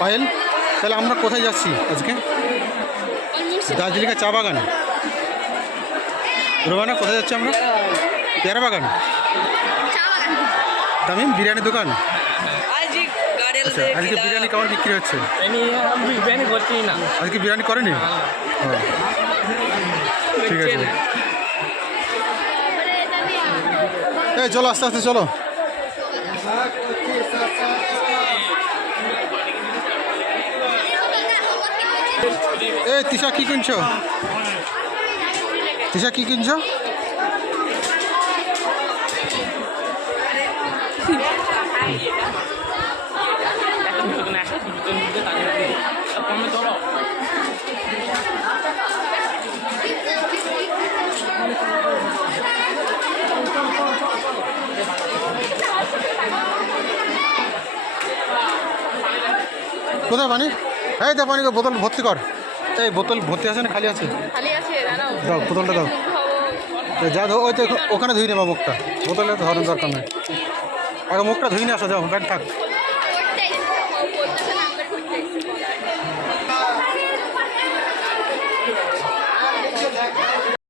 পায়েল, তাহলে আমরা কোথায় যাচ্ছি আজকে? দার্জিলিংয়ের চা বাগান। রোমানা, কোথায় যাচ্ছি আমরা? পেয়ারা বাগান। তামিম, বিরিয়ানির দোকান। আচ্ছা, আজকে বিরিয়ানি কেমন বিক্রি হচ্ছে? আজকে বিরিয়ানি করেনি? ঠিক আছে, এই চলো আস্তে আস্তে চলো। এ তিশা, কি কিনছো? তিশা, কি কিনছো? কোথায় পানি? এই দা, পানি বোতল ভর্তি কর। এই বোতল ভর্তি আছে না খালি আছে? দাও, বোতলটা দাও। যা ধো, ওই তো ওখানে ধুই নেবা মুখটা, বোতলে ধরার দরকার নেই। আগে মুখটা ধুই নিয়ে আসো, যাও, ব্যাগ থাক।